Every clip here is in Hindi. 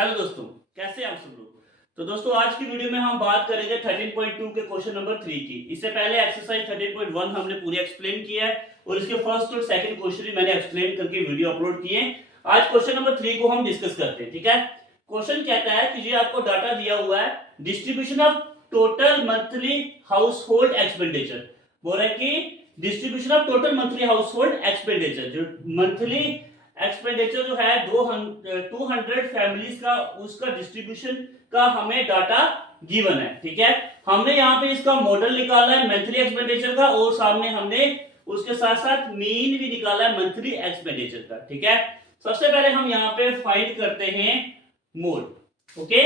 हेलो दोस्तों, कैसे हैं आप सब लोग। तो दोस्तों आज की वीडियो में हम बात करेंगे 13.2 के क्वेश्चन नंबर 3 की। इससे पहले एक्सरसाइज 13.1 हमने पूरी एक्सप्लेन किया है और इसके फर्स्ट और सेकंड क्वेश्चन भी मैंने एक्सप्लेन करके वीडियो अपलोड किए हैं। आज क्वेश्चन नंबर 3 को हम डिस्कस करते हैं। ठीक है, क्वेश्चन कहता है कि ये आपको डाटा दिया हुआ है, distribution of total monthly house hold expenditure. बोल रहा है कि distribution of total monthly house hold expenditure, जो मंथली एक्सपेंडिचर जो है 200 फैमिलीज का, उसका डिस्ट्रीब्यूशन का हमें डाटा गिवन है। ठीक है, हमने यहाँ पे इसका मॉडल निकाला है मंथली एक्सपेंडिचर का और सामने हमने उसके साथ साथ मीन भी निकाला है मंथली एक्सपेंडिचर का। ठीक है, सबसे पहले हम यहाँ पे फाइंड करते हैं मोड। ओके,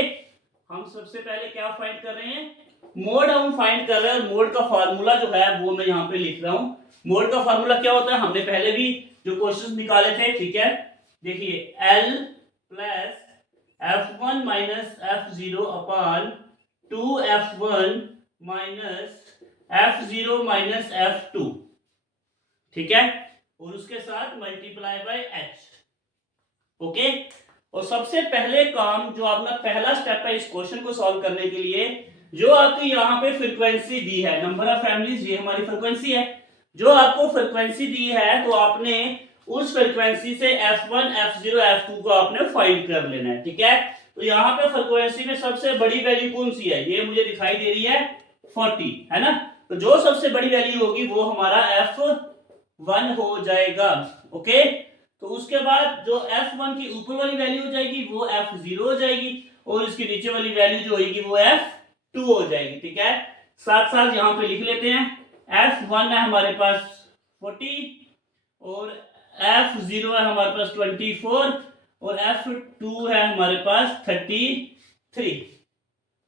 हम सबसे पहले क्या फाइंड कर रहे हैं, मोड हम फाइंड कर रहे हैं। मोड का फार्मूला जो है वो मैं यहाँ पे लिख रहा हूँ। मोड का फार्मूला क्या होता है, हमने पहले भी जो क्वेश्चंस निकाले थे। ठीक है, देखिए L plus F1 minus F0 upon 2F1 minus F0 minus F2। ठीक है, और उसके साथ मल्टीप्लाई बाय H। ओके, और सबसे पहले काम जो अपना पहला स्टेप है इस क्वेश्चन को सॉल्व करने के लिए, जो आपकी यहाँ पे फ्रीक्वेंसी दी है, नंबर ऑफ फैमिलीज, ये हमारी फ्रीक्वेंसी है। जो आपको फ्रीक्वेंसी दी है तो आपने उस फ्रीक्वेंसी से F1, F0, F2 को आपने फाइंड कर लेना है। ठीक है, तो यहाँ पे फ्रीक्वेंसी में सबसे बड़ी वैल्यू कौन सी है, ये मुझे दिखाई दे रही है 40, है ना। तो जो सबसे बड़ी वैल्यू होगी वो हमारा F1 हो जाएगा। ओके, तो उसके बाद जो F1 की ऊपर वाली वैल्यू हो जाएगी वो F0 हो जाएगी और इसकी नीचे वाली वैल्यू जो होगी वो F2 हो जाएगी। ठीक है, साथ साथ यहाँ पे लिख लेते हैं, F1 है हमारे पास 40 और F0 है हमारे पास 24 और F2 है हमारे पास 33।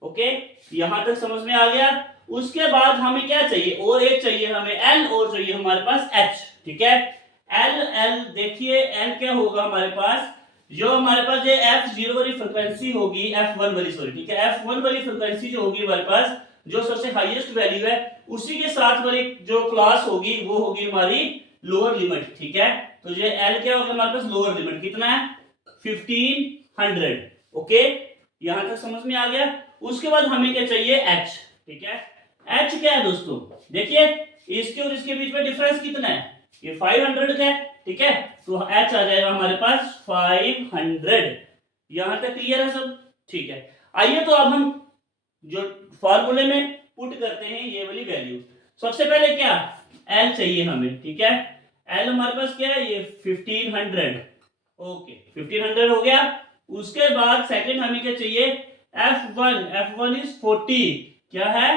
ओके, यहां तक समझ में आ गया। उसके बाद हमें क्या चाहिए, और एक चाहिए हमें L और चाहिए हमारे पास H। ठीक है, L देखिए L क्या होगा हमारे पास, जो हमारे पास ये F0 वाली फ्रीक्वेंसी होगी, F1 वाली सॉरी, ठीक है, F1 वाली फ्रीक्वेंसी जो होगी हमारे पास, जो सबसे हाईएस्ट वैल्यू है, उसी के साथ वाली जो क्लास होगी वो होगी हमारी लोअर लिमिट। ठीक है, तो ये L क्या होगा हमारे पास, लोअर लिमिट कितना है 1500। ओके, यहां तक समझ में आ गया। उसके बाद हमें क्या चाहिए H। ठीक है, H क्या है दोस्तों, देखिए इसके और इसके बीच में डिफरेंस कितना है, ये 500 का है। ठीक है, तो H आ जाएगा हमारे पास 500। यहां तक क्लियर है सब। ठीक है, आइए तो अब हम जो फॉर्मूले में पुट करते हैं ये वाली वैल्यू। सबसे पहले क्या L चाहिए हमें। ठीक है, L हमारे पास क्या है, ये 1500। ओके, 1500 हो गया। उसके बाद सेकंड हमें क्या चाहिए, F1 इज 40, क्या है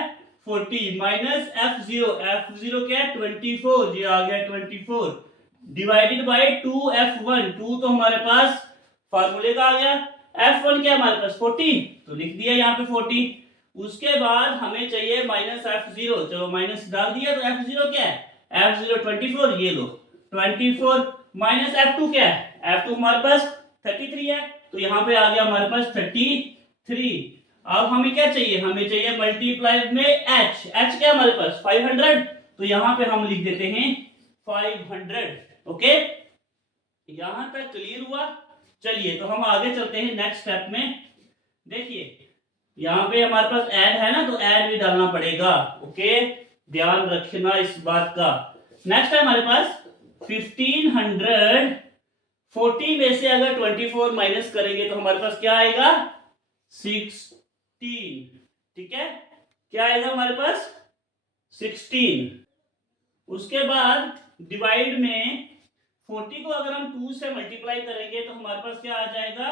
40 माइनस F0 क्या है 24, ये आ गया 24 डिवाइडेड बाय 2F1, 2 तो हमारे पास फार्मूले का आ गया। F1 क्या हमारे पास 40, तो लिख दिया यहाँ पे 40। उसके बाद हमें चाहिए माइनस F0, चलो माइनस डाल दिया, तो F0 क्या है, F0 24, ये लो 24 माइनस F2 क्या है, F2 हमारे पास 33 है, तो यहाँ पे आ गया हमारे पास 33। अब हमें क्या चाहिए, हमें चाहिए मल्टीप्लाई में H क्या हमारे पास 500, तो यहाँ पे हम लिख देते हैं 500। ओके, यहां तक क्लियर हुआ। चलिए तो हम आगे चलते हैं नेक्स्ट स्टेप में। देखिए यहाँ पे हमारे पास ऐड है ना, तो ऐड भी डालना पड़ेगा। ओके, ध्यान रखना इस बात का। नेक्स्ट है हमारे पास 1500, 40 में से अगर 24 माइनस करेंगे तो हमारे पास क्या आएगा 16। ठीक है, क्या आएगा हमारे पास 16। उसके बाद डिवाइड में 40 को अगर हम 2 से मल्टीप्लाई करेंगे तो हमारे पास क्या आ जाएगा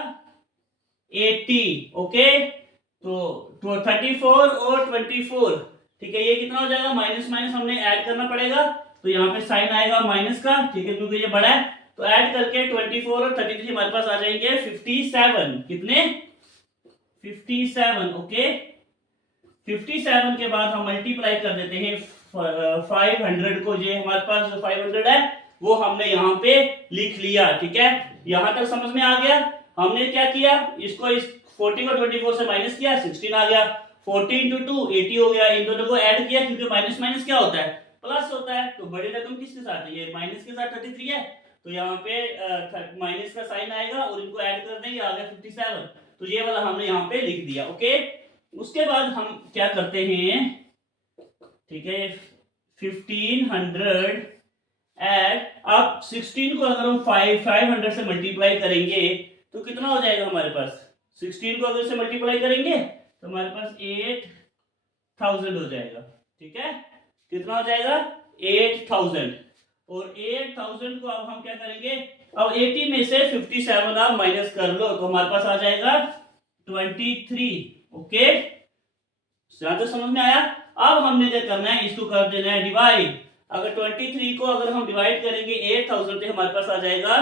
80। ओके, तो 34 और 24, ठीक है, ये कितना हो जाएगा, माइनस माइनस हमने ऐड करना पड़ेगा, तो यहाँ पे साइन आएगा माइनस का। ठीक है, क्योंकि ये बड़ा है, तो ऐड करके 24 और 33 हमारे पास आ जाएंगे 57। कितने 57। ओके, 57 के बाद हम मल्टीप्लाई कर देते हैं 500 को, ये हमारे पास जो 500 है वो हमने यहाँ पे लिख लिया। ठीक है, यहां तक समझ में आ गया। हमने क्या किया, इसको इस 40 को 24 से माइनस किया, 16 आ गया, 14 × 2 80 हो गया। इन दोनों को ऐड किया, क्योंकि माइनस माइनस क्या होता है, प्लस होता है, तो बड़ी रकम किसके साथ है, ये माइनस के साथ 33 है, तो यहाँ पे माइनस का साइन आएगा और इनको ऐड कर देंगे, आ गया 57। तो ये वाला हमने यहाँ पे लिख दिया। ओके, उसके बाद हम क्या करते हैं, ठीक है, 1500 एड, अब 16 को अगर हम 500 से मल्टीप्लाई करेंगे तो कितना हो जाएगा हमारे पास, 16 को अगर से मल्टीप्लाई करेंगे तो हमारे पास 8000 हो जाएगा। ठीक है, कितना हो जाएगा, 8000। और 8000 को अब हम क्या करेंगे, अब 80 में से 57 आप माइनस कर लो तो हमारे पास आ जाएगा 23। ओके, यहां तक समझ में आया। अब हमने क्या करना है, इसको कर देना है डिवाइड। अगर 23 को अगर हम डिवाइड करेंगे 8000 से हमारे पास आ जाएगा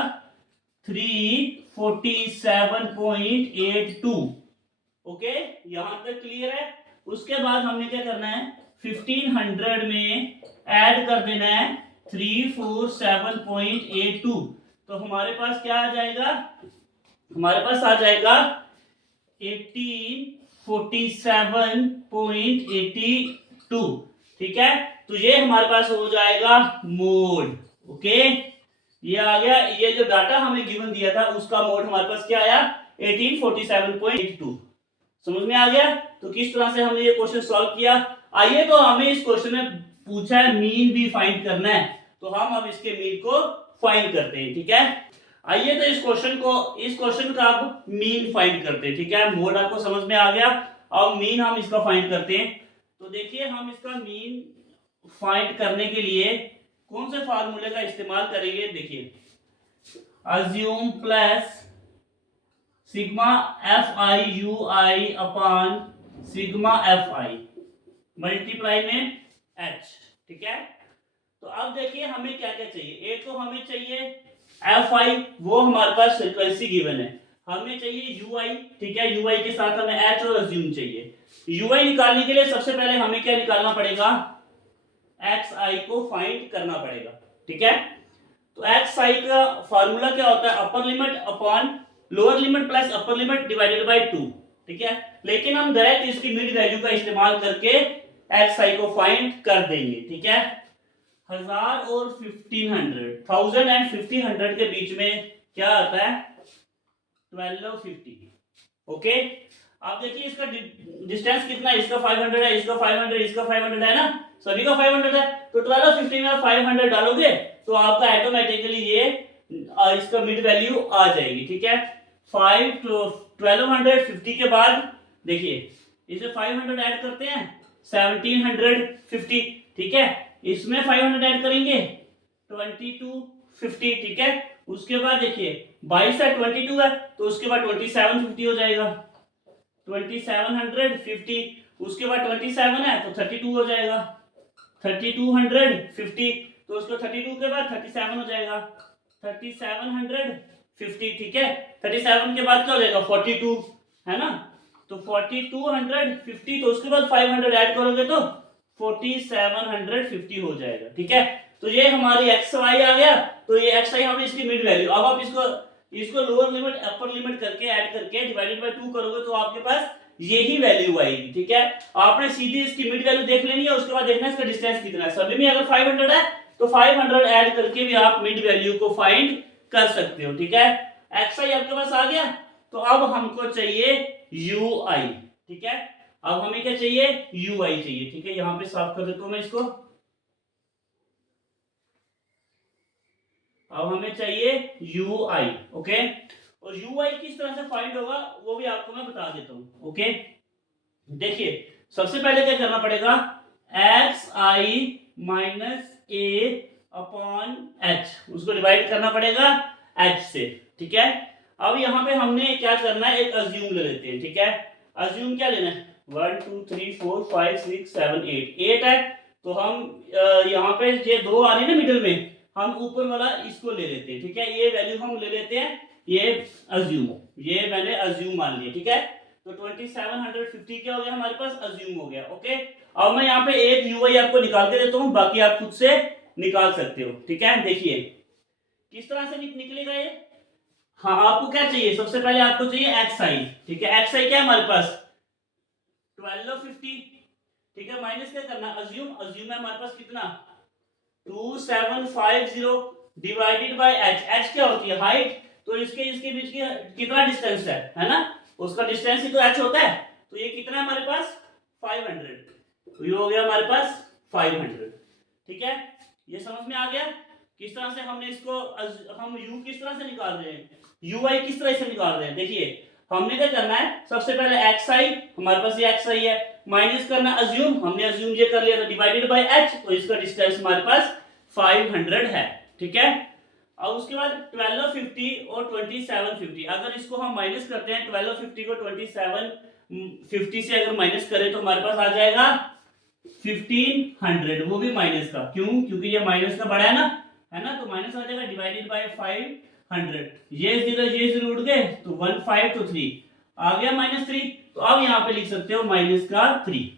347.82। ओके, यहां तक क्लियर है। उसके बाद हमने क्या करना है, 1500 में ऐड कर देना है 347.82, तो हमारे पास क्या आ जाएगा, हमारे पास आ जाएगा 1847.82। ठीक है, तो ये हमारे पास हो जाएगा मोड। ओके, ये आ गया, ये जो डाटा हमें गिवन दिया था उसका मोड हमारे पास क्या आया, 1847.82। समझ में आ गया। तो किस तरह से हमने ये क्वेश्चन सॉल्व किया। आइए, तो हमें इस क्वेश्चन में पूछा है मीन भी फाइंड करना है, तो हम अब इसके मीन को फाइंड करते हैं। ठीक है, आइए तो इस क्वेश्चन का अब मीन फाइंड करते हैं। ठीक है, मोड आपको समझ में आ गया, अब मीन हम इसका फाइंड करते हैं। तो देखिए, हम इसका मीन फाइंड करने के लिए कौन से फार्मूले का इस्तेमाल करेंगे, देखिए, assume plus sigma FI upon sigma FI multiply में H। ठीक है, तो अब देखिए हमें क्या क्या चाहिए। एक तो हमें चाहिए FI, वो हमारे पास फ्रीक्वेंसी गिवन है। हमें चाहिए UI, ठीक है, UI के साथ हमें H और अज्यूम चाहिए। UI निकालने के लिए सबसे पहले हमें क्या निकालना पड़ेगा, XI को फाइंड करना पड़ेगा। ठीक है, तो XI का फार्मूला क्या होता है, upper limit upon lower limit plus upper limit divided by 2। ठीक है, लेकिन हम डायरेक्ट इसकी मिड वैल्यू का इस्तेमाल करके XI को फाइंड कर देंगे। ठीक है, 1000 और 1500, 1000 एंड 1500 के बीच में क्या आता है, 1250। ओके, आप देखिए इसका डिस्टेंस कितना है, इसका 500 है, इसका 500, इसका 500 है ना, सभी का 500 है। तो 1250 में 500 डालोगे तो आपका ऑटोमेटिकली ये इसका मिड वैल्यू आ जाएगी। ठीक है, 1250 के बाद देखिए इसे 500 ऐड करते हैं, 1750। ठीक है, इसमें 500 ऐड करेंगे 2250। ठीक है, उसके बाद देखिए 22 है, 22 है, तो उसके बाद 2750 हो जाएगा, 2750। उसके बाद 27 है तो 32 हो जाएगा, 3250। तो उसको 32 के बाद 37 हो जाएगा, 3750। ठीक है, 37 के बाद क्या हो जाएगा, 42 है ना, तो 4250। तो उसके बाद 500 ऐड करोगे तो 4750 हो जाएगा। ठीक है, तो ये हमारी XI आ गया। तो ये XI हमें इसकी मिड वैल्यू, अब आप इसको लोअर लिमिट अपर लिमिट करके ऐड करके डिवाइडेड बाय 2 करोगे तो आपके पास यही वैल्यू आएगी। ठीक है, आपने सीधी इसकी मिड वैल्यू देख लेनी है, उसके बाद देखना है इसका डिस्टेंस कितना है। सभी में अगर 500 है तो 500 ऐड करके भी आप मिड वैल्यू को फाइंड कर सकते हो। ठीक है, XI आपके पास आ गया। तो अब हमको चाहिए UI। ठीक है, अब हमें क्या चाहिए, UI चाहिए। ठीक है, यहां पे साफ कर देता हूं मैं इसको। अब हमें चाहिए UI। ओके, और UI किस तरह से फाइंड होगा वो भी आपको मैं बता देता हूं। ओके, देखिए सबसे पहले क्या करना पड़ेगा, XI minus A upon H, उसको डिवाइड करना पड़ेगा H से। ठीक है, अब यहाँ पे हमने क्या करना है, एक अज्यूम ले लेते हैं। ठीक है, अज्यूम क्या लेना है, 1 2 3 4 5 6 7 8 है। तो हम यहाँ पे ये 2 आ रही है ना मिडिल में, हम ऊपर वाला इसको ले लेते हैं। ठीक है, ये वैल्यू हम ले लेते हैं, ये अज्यूम, ये मैंने अज्यूम मान लिया। ठीक है, तो 2750 क्या हो गया हमारे पास, अज्यूम हो गया। ओके, अब मैं यहाँ पे एक UI आपको निकाल के देता हूँ, बाकी आप खुद से निकाल सकते हो। ठीक है, देखिए किस तरह से निकलेगा ये। हाँ, आपको क्या चाहिए, सबसे पहले आपको चाहिए XI। ठीक है, XI क्या है हमारे पास, 1250। ठीक है, माइनस क्या करना, अज्यूम है हमारे पास कितना, 2750 डिवाइडेड बाय H। H क्या होती है, हाइट। तो इसके बीच की कितना डिस्टेंस है ना, उसका डिस्टेंस ही तो h होता है। तो ये कितना है हमारे पास 500, तो ये हो गया हमारे पास 500। ठीक है, ये समझ में आ गया किस तरह से हमने इसको हम u किस तरह से निकाल रहे हैं, ui किस तरह से निकाल रहे हैं। देखिए हमने क्या करना है, सबसे पहले xi, हमारे पास ये xi है, माइनस करना अज्यूम, हमने अज्यूम ये कर लिया था, डिवाइडेड बाय h, तो इसका डिस्टेंस हमारे पास 500 है। ठीक है, और उसके बाद 1250 और 2750, अगर इसको हम माइनस करते हैं 1250 को 2750 से अगर माइनस करें तो हमारे पास आ जाएगा 1500, वो भी माइनस का, क्यों, क्योंकि ये माइनस का बड़ा है ना, तो माइनस आ जाएगा डिवाइडेड बाय 500, ये जीरो उड़ गए तो 1 5 तो 3 आ गया -3, तो अब यहाँ पे लिख सकते हो माइनस का 3।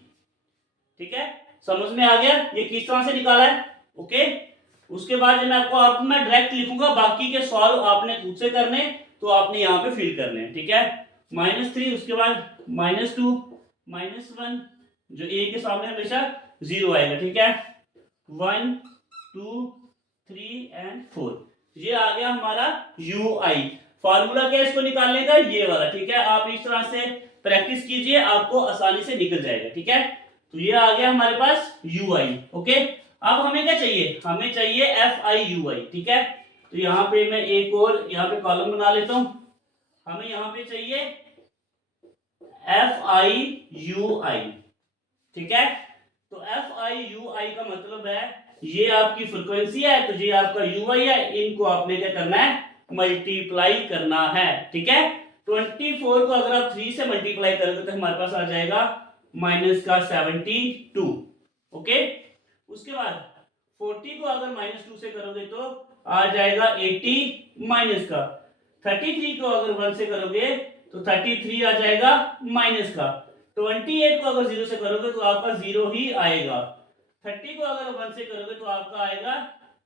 ठीक है, समझ में आ गया ये किस तरह से निकाला है। ओके, उसके बाद मैं आपको अब मैं डायरेक्ट लिखूंगा, बाकी के सॉल्व आपने खुद से करने, तो आपने यहाँ पे फिल करने हैं। ठीक है, -3, उसके बाद -2, -1, जो a के सामने हमेशा 0 आएगा। ठीक है, 1 2 3 एंड 4, ये आ गया हमारा ui। फार्मूला क्या है इसको निकालने का, ये वाला। ठीक है, आप इस तरह से प्रैक्टिस कीजिए, आपको आसानी से निकल जाएगा। ठीक है, तो ये आ गया हमारे पास ui। ओके, अब हमें क्या चाहिए, हमें चाहिए FI/UI। ठीक है, तो यहाँ पे मैं एक और यहाँ पे कॉलम बना लेता हूं, हमें यहाँ पे चाहिए FI/UI। ठीक है, तो FI/UI का मतलब है ये आपकी फ्रीक्वेंसी है, तो ये आपका UI है, इनको आपने क्या करना है, मल्टीप्लाई करना है। ठीक है, 24 को अगर आप 3 से मल्टीप्लाई करोगे तो हमारे पास आ जाएगा -72। ओके, उसके बाद 40 को अगर -2 से करोगे तो आ जाएगा 80 माइनस का, 33 को अगर 1 से करोगे तो 33 आ जाएगा माइनस का, 28 को अगर 0 से करोगे तो आपका 0 ही आएगा, 30 को अगर 1 से करोगे तो आपका आएगा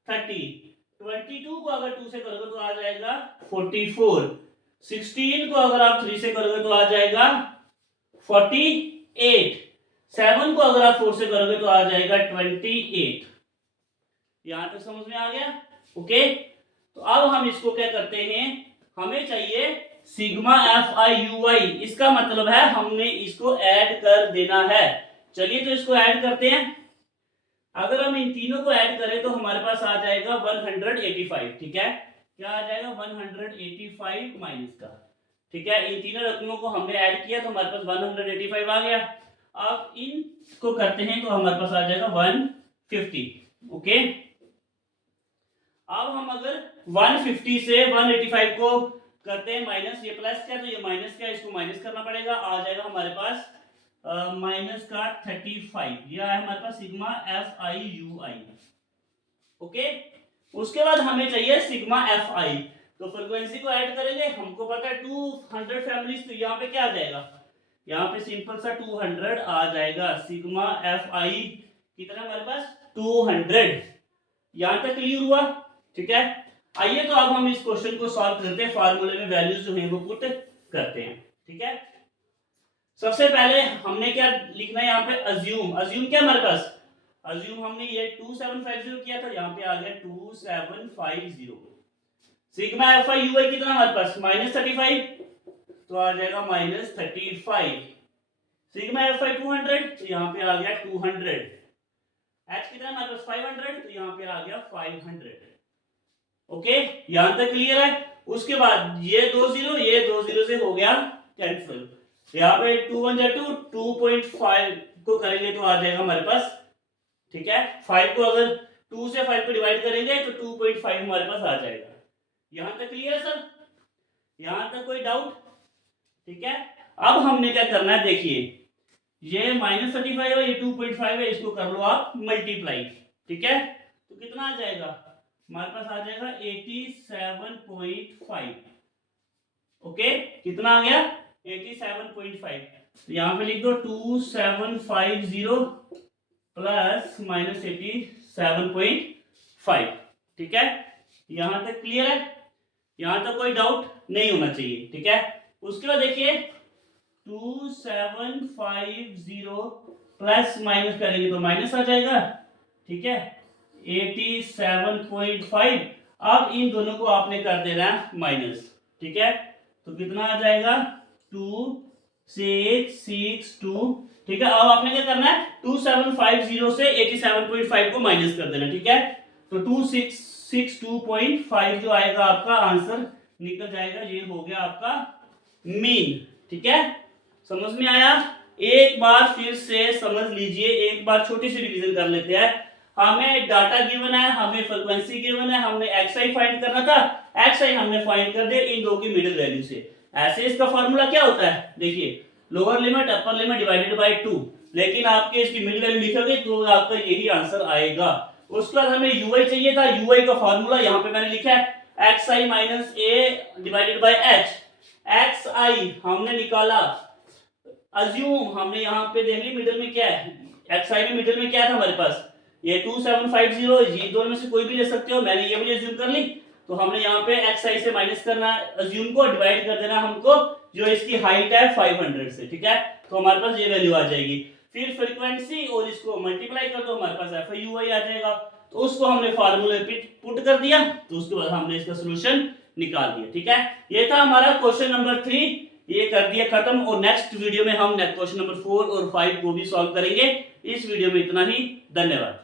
30, 22 को अगर 2 से करोगे तो आ जाएगा 44, 16 को अगर आप 3 से करोगे तो आ जाएगा 48, 7 को अगर आप 4 से करोगे तो आ जाएगा 28। यहां तक समझ में आ गया। ओके, तो अब हम इसको क्या करते हैं, हमें चाहिए सिग्मा FI/UI, इसका मतलब है हमने इसको ऐड कर देना है। चलिए तो इसको ऐड करते हैं, अगर हम इन तीनों को ऐड करें तो हमारे पास आ जाएगा 185। ठीक है, क्या आ जाएगा 185 माइनस का। ठीक है, इन तीनों रकमों को हमने ऐड किया तो हमारे पास 185 आ गया। अब इनको करते हैं तो हमारे पास आ जाएगा 150। ओके, अब हम अगर 150 से 185 को करते हैं माइनस, ये प्लस क्या तो ये माइनस क्या, इसको माइनस करना पड़ेगा, आ जाएगा हमारे पास माइनस का 35। यह है हमारे पास सिग्मा FI/UI। ओके, उसके बाद हमें चाहिए सिग्मा FI, तो फ्रीक्वेंसी को ऐड करेंगे, हमको पता है 200 फैमिलीज, तो यहाँ पे क्या आ जाएगा, यहाँ पे सिंपल सा 200 आ जाएगा। सिग्मा FI कितना हमारे पास 200। यहां तक क्लियर हुआ। ठीक है, आइए तो अब हम इस क्वेश्चन को सॉल्व करते हैं, फार्मूले में वैल्यूज जो है वो पुट करते हैं। ठीक है, सबसे पहले हमने क्या लिखना है, यहाँ पे अज्यूम, अज्यूम क्या हमारे पास, अज्यूम हमने ये 2750 किया था, यहाँ पे आ गया 2750। सिग्मा FI/UI कितना हमारे पास -35, तो आ जाएगा -35। सिग्मा FI 200, तो यहाँ पे आ गया 200। H कितना हमारे पास 500, तो यहाँ पे आ गया 500। ओके, यहां तक क्लियर है। उसके बाद ये 2 0 से हो गया कैंसिल, यहाँ पे 2 1 2, 2.5 को करेंगे तो आ जाएगा हमारे पास। ठीक है, 5 को अगर 2 से 5 को डिवाइड करेंगे तो 2.5 हमारे पास आ जाएगा। यहां तक क्लियर है सर, यहां तक कोई डाउट। ठीक है, अब हमने क्या करना है, देखिए ये -35 है, ये 2.5 है, इसको कर लो आप मल्टीप्लाई। ठीक है, तो कितना आ जाएगा हमारे पास, आ जाएगा 87.5। ओके, कितना आ गया 87.5, तो यहाँ पे लिख दो 2750 प्लस -87.5। ठीक है, यहां तक क्लियर है, यहां तक कोई डाउट नहीं होना चाहिए। ठीक है, उसके बाद देखिए 2750 प्लस माइनस करेंगे तो माइनस आ जाएगा। ठीक है, 87.5, अब इन दोनों को आपने कर देना है माइनस। ठीक है, तो कितना आ जाएगा 2662, ठीक है। अब आपने क्या करना है, 2750 से 87.5 को माइनस कर देना, ठीक है। तो 2662.5 जो आएगा आपका आंसर निकल जाएगा, ये हो गया आपका मीन, ठीक है। समझ में आया? एक बार फिर से समझ लीजिए, एक बार छोटी सी रिवीजन कर लेते हैं। हमें डाटा गिवन है, हमें फ्रीक्वेंसी गिवन है, हमने xi फाइंड करना था, xi हमने फाइंड कर दिया इन दो की मिडिल वैल्यू से। ऐसे इसका फार्मूला क्या होता है, देखिए lower limit upper limit divided by 2, लेकिन आपके इसकी मिडिल वैल्यू लिखोगे तो आपका यही आंसर आएगा। उसके बाद हमें ui चाहिए था, ui का फार्मूला यहाँ पे मैंने लिखा है xi minus a divided by h। xi हमने निकाला, अज्यूम हमने यहाँ पे देख ली मिडिल में क्या है, xi में मिडिल में क्या था हमारे पास, ये 2750, ये दोनों में से कोई भी ले सकते हो, मैंने ये भी अज्यूम कर ली। तो हमने यहाँ पे xi से माइनस करना है, अज्यूम को डिवाइड कर देना हमको, जो इसकी हाइट है 500 से, ठीक है। तो हमारे पास ये वैल्यू आ जाएगी। फिर फ्रीक्वेंसी और इसको मल्टीप्लाई कर दो, हमारे पास FIUI आ जाएगा। तो उसको हमने फार्मूले पे पुट कर दिया, तो उसके बाद हमने इसका सोल्यूशन निकाल दिया, ठीक है। ये था हमारा क्वेश्चन नंबर 3, ये कर दिया खत्म। और नेक्स्ट वीडियो में हम क्वेश्चन नंबर 4 और 5 को भी सॉल्व करेंगे। इस वीडियो में इतना ही, धन्यवाद।